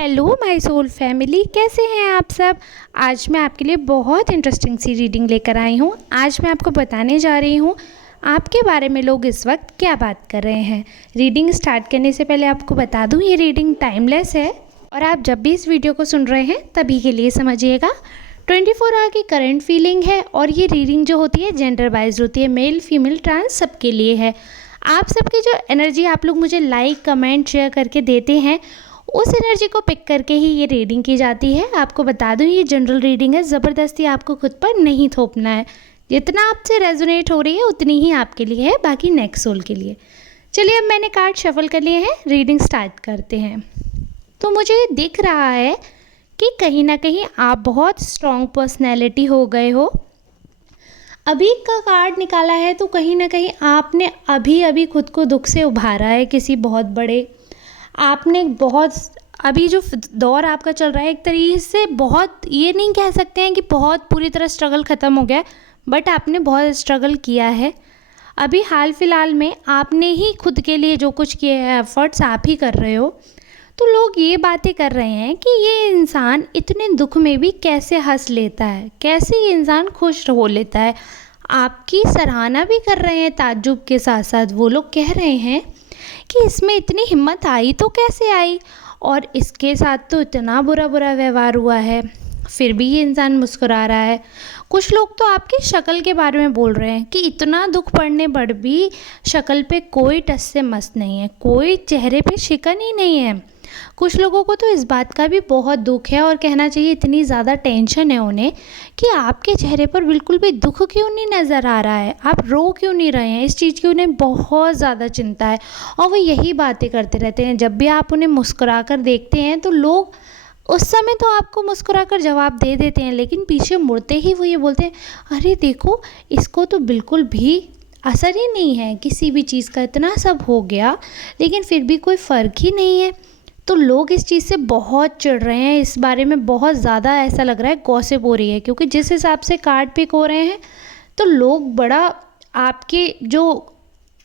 Hello my soul family, कैसे हैं आप सब। आज मैं आपके लिए बहुत इंटरेस्टिंग सी रीडिंग लेकर आई हूँ। आज मैं आपको बताने जा रही हूँ आपके बारे में लोग इस वक्त क्या बात कर रहे हैं। रीडिंग स्टार्ट करने से पहले आपको बता दूँ, ये रीडिंग टाइमलेस है और आप जब भी इस वीडियो को सुन रहे हैं तभी के लिए समझिएगा। 24 आवर की करंट फीलिंग है और ये रीडिंग जो होती है जेंडर वाइज होती है, मेल फीमेल ट्रांस सबके लिए है। आप सबकी जो एनर्जी आप लोग मुझे लाइक कमेंट शेयर करके देते हैं, उस एनर्जी को पिक करके ही ये रीडिंग की जाती है। आपको बता दूं, ये जनरल रीडिंग है, ज़बरदस्ती आपको खुद पर नहीं थोपना है। जितना आपसे रेजोनेट हो रही है उतनी ही आपके लिए है, बाकी नेक्स्ट सोल के लिए। चलिए, अब मैंने कार्ड शफल कर लिए हैं, रीडिंग स्टार्ट करते हैं। तो मुझे ये दिख रहा है कि कहीं ना कहीं आप बहुत स्ट्रॉन्ग पर्सनैलिटी हो गए हो। अभी का कार्ड निकाला है तो कहीं ना कहीं आपने अभी अभी खुद को दुख से उभारा है, किसी बहुत बड़े आपने बहुत अभी जो दौर आपका चल रहा है, एक तरीके से बहुत, ये नहीं कह सकते हैं कि बहुत पूरी तरह स्ट्रगल ख़त्म हो गया, बट आपने बहुत स्ट्रगल किया है। अभी हाल फिलहाल में आपने ही खुद के लिए जो कुछ किए हैं, एफर्ट्स आप ही कर रहे हो। तो लोग ये बातें कर रहे हैं कि ये इंसान इतने दुख में भी कैसे हंस लेता है, कैसे ये इंसान खुश हो लेता है। आपकी सराहना भी कर रहे हैं ताज्जुब के साथ साथ। वो लोग कह रहे हैं कि इसमें इतनी हिम्मत आई तो कैसे आई, और इसके साथ तो इतना बुरा बुरा व्यवहार हुआ है, फिर भी ये इंसान मुस्कुरा रहा है। कुछ लोग तो आपकी शक्ल के बारे में बोल रहे हैं कि इतना दुख पड़ने पर भी शक्ल पे कोई टस से मस नहीं है, कोई चेहरे पे शिकन ही नहीं है। कुछ लोगों को तो इस बात का भी बहुत दुख है, और कहना चाहिए इतनी ज़्यादा टेंशन है उन्हें कि आपके चेहरे पर बिल्कुल भी दुख क्यों नहीं नज़र आ रहा है, आप रो क्यों नहीं रहे हैं। इस चीज़ की उन्हें बहुत ज़्यादा चिंता है और वो यही बातें करते रहते हैं। जब भी आप उन्हें मुस्कुरा कर देखते हैं तो लोग उस समय तो आपको मुस्कुरा कर जवाब दे देते हैं, लेकिन पीछे मुड़ते ही वो ये बोलते हैं, अरे देखो इसको तो बिल्कुल भी असर ही नहीं है किसी भी चीज़ का, इतना सब हो गया लेकिन फिर भी कोई फ़र्क ही नहीं है। तो लोग इस चीज़ से बहुत चिढ़ रहे हैं, इस बारे में बहुत ज़्यादा ऐसा लग रहा है गॉसिप हो रही है, क्योंकि जिस हिसाब से कार्ड पिक हो रहे हैं तो लोग बड़ा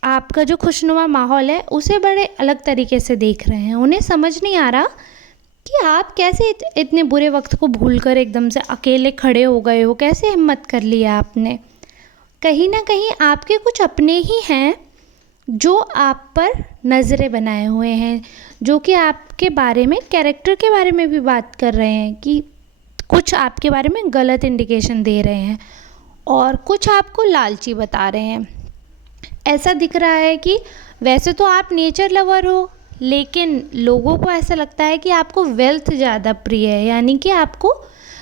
आपका जो खुशनुमा माहौल है उसे बड़े अलग तरीके से देख रहे हैं। उन्हें समझ नहीं आ रहा कि आप कैसे इतने बुरे वक्त को भूलकर एकदम से अकेले खड़े हो गए हो, कैसे हिम्मत कर लिया आपने। कहीं ना कहीं आपके कुछ अपने ही हैं जो आप पर नज़रें बनाए हुए हैं, जो कि आपके बारे में, कैरेक्टर के बारे में भी बात कर रहे हैं कि कुछ आपके बारे में गलत इंडिकेशन दे रहे हैं और कुछ आपको लालची बता रहे हैं। ऐसा दिख रहा है कि वैसे तो आप नेचर लवर हो, लेकिन लोगों को ऐसा लगता है कि आपको वेल्थ ज़्यादा प्रिय है, यानी कि आपको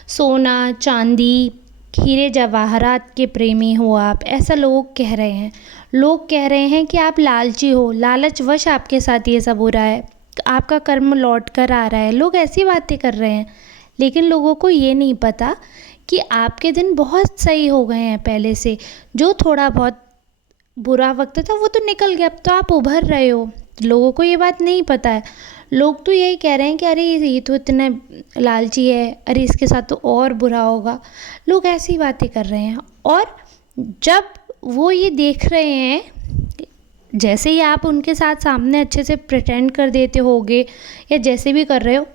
सोना चांदी हीरे जवाहरात के प्रेमी हो आप, ऐसा लोग कह रहे हैं। लोग कह रहे हैं कि आप लालची हो, लालचवश आपके साथ ये सब हो रहा है, आपका कर्म लौट कर आ रहा है। लोग ऐसी बातें कर रहे हैं, लेकिन लोगों को ये नहीं पता कि आपके दिन बहुत सही हो गए हैं पहले से। जो थोड़ा बहुत बुरा वक्त था वो तो निकल गया, अब तो आप उभर रहे हो। लोगों को ये बात नहीं पता है। लोग तो यही कह रहे हैं कि अरे ये तो इतना लालची है, अरे इसके साथ तो और बुरा होगा। लोग ऐसी बातें कर रहे हैं, और जब वो ये देख रहे हैं, जैसे ही आप उनके साथ सामने अच्छे से प्रिटेंड कर देते होगे या जैसे भी कर रहे हो,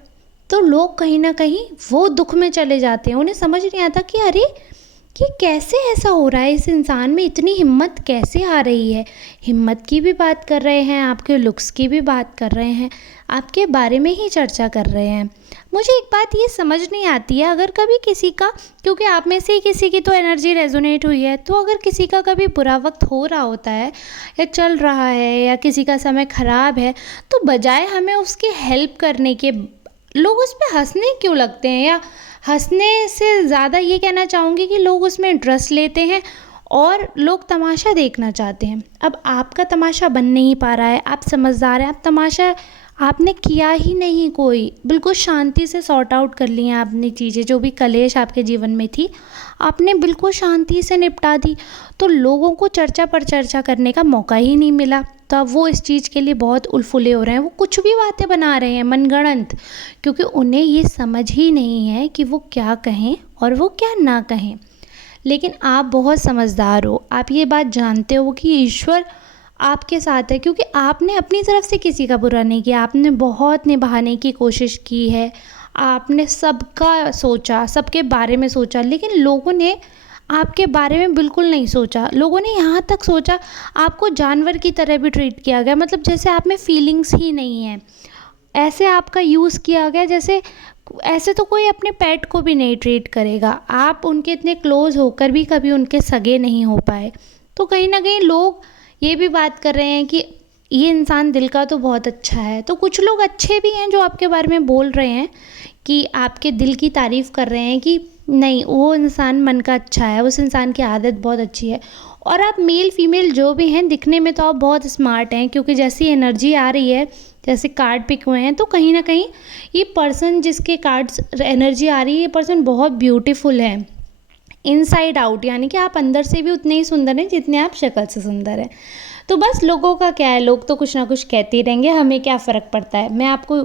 तो लोग कहीं ना कहीं वो दुख में चले जाते हैं। उन्हें समझ नहीं आता कि अरे कि कैसे ऐसा हो रहा है, इस इंसान में इतनी हिम्मत कैसे आ रही है। हिम्मत की भी बात कर रहे हैं, आपके लुक्स की भी बात कर रहे हैं, आपके बारे में ही चर्चा कर रहे हैं। मुझे एक बात ये समझ नहीं आती है, अगर कभी किसी का, क्योंकि आप में से ही किसी की तो एनर्जी रेजोनेट हुई है, तो अगर किसी का कभी बुरा वक्त हो रहा होता है या चल रहा है या किसी का समय ख़राब है, तो बजाय हमें उसकी हेल्प करने के लोग उस पर हंसने क्यों लगते हैं, या हंसने से ज़्यादा ये कहना चाहूँगी कि लोग उसमें इंटरेस्ट लेते हैं और लोग तमाशा देखना चाहते हैं। अब आपका तमाशा बन नहीं पा रहा है, आप समझदार हैं, आप तमाशा आपने किया ही नहीं कोई, बिल्कुल शांति से सॉर्ट आउट कर ली हैं आपने चीज़ें, जो भी कलेश आपके जीवन में थी आपने बिल्कुल शांति से निपटा दी। तो लोगों को चर्चा पर चर्चा करने का मौका ही नहीं मिला, तो अब वो इस चीज़ के लिए बहुत उलफुले हो रहे हैं। वो कुछ भी बातें बना रहे हैं मनगढ़ंत, क्योंकि उन्हें ये समझ ही नहीं है कि वो क्या कहें और वो क्या ना कहें। लेकिन आप बहुत समझदार हो, आप ये बात जानते हो कि ईश्वर आपके साथ है, क्योंकि आपने अपनी तरफ से किसी का बुरा नहीं किया, आपने बहुत निभाने की कोशिश की है, आपने सबका सोचा, सबके बारे में सोचा, लेकिन लोगों ने आपके बारे में बिल्कुल नहीं सोचा। लोगों ने यहाँ तक सोचा, आपको जानवर की तरह भी ट्रीट किया गया, मतलब जैसे आप में फीलिंग्स ही नहीं है। ऐसे आपका यूज़ किया गया जैसे, ऐसे तो कोई अपने पेट को भी नहीं ट्रीट करेगा। आप उनके इतने क्लोज़ होकर भी कभी उनके सगे नहीं हो पाए। तो कहीं न कहीं लोग ये भी बात कर रहे हैं कि ये इंसान दिल का तो बहुत अच्छा है। तो कुछ लोग अच्छे भी हैं जो आपके बारे में बोल रहे हैं, कि आपके दिल की तारीफ़ कर रहे हैं कि नहीं, वो इंसान मन का अच्छा है, उस इंसान की आदत बहुत अच्छी है। और आप मेल फीमेल जो भी हैं, दिखने में तो आप बहुत स्मार्ट हैं, क्योंकि जैसी एनर्जी आ रही है, जैसे कार्ड पिक हुए हैं, तो कहीं ना कहीं ये पर्सन जिसके कार्ड्स एनर्जी आ रही है, ये पर्सन बहुत ब्यूटीफुल है इनसाइड आउट, यानी कि आप अंदर से भी उतने ही सुंदर हैं जितने आप शक्ल से सुंदर हैं। तो बस लोगों का क्या है, लोग तो कुछ ना कुछ कहते ही रहेंगे, हमें क्या फ़र्क पड़ता है। मैं आपको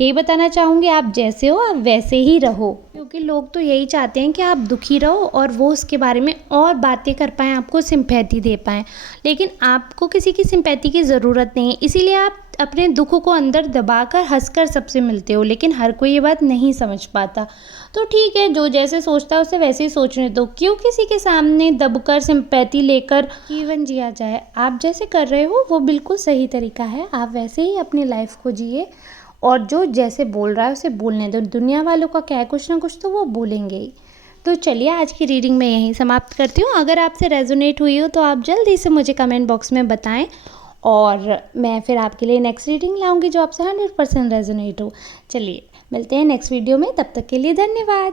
यही बताना चाहूँगी, आप जैसे हो आप वैसे ही रहो, क्योंकि लोग तो यही चाहते हैं कि आप दुखी रहो और वो उसके बारे में और बातें कर पाएँ, आपको सिंपैथी दे पाएँ। लेकिन आपको किसी की सिंपैथी की ज़रूरत नहीं है, इसीलिए आप अपने दुख को अंदर दबाकर हंसकर सबसे मिलते हो, लेकिन हर कोई ये बात नहीं समझ पाता। तो ठीक है, जो जैसे सोचता है उसे वैसे ही सोचने दो, क्यों किसी के सामने दबकर सिंपैथी लेकर जीवन जिया जाए। आप जैसे कर रहे हो वो बिल्कुल सही तरीका है, आप वैसे ही अपनी लाइफ को जिए, और जो जैसे बोल रहा है उसे बोलने दो। दुनिया वालों का क्या है, कुछ ना कुछ तो वो बोलेंगे ही। तो चलिए, आज की रीडिंग मैं यहीं समाप्त करती हूँ। अगर आपसे रेजोनेट हुई हो तो आप जल्दी से मुझे कमेंट बॉक्स में बताएं, और मैं फिर आपके लिए नेक्स्ट रीडिंग लाऊंगी जो आपसे 100% रेजोनेट हो। चलिए, मिलते हैं नेक्स्ट वीडियो में, तब तक के लिए धन्यवाद।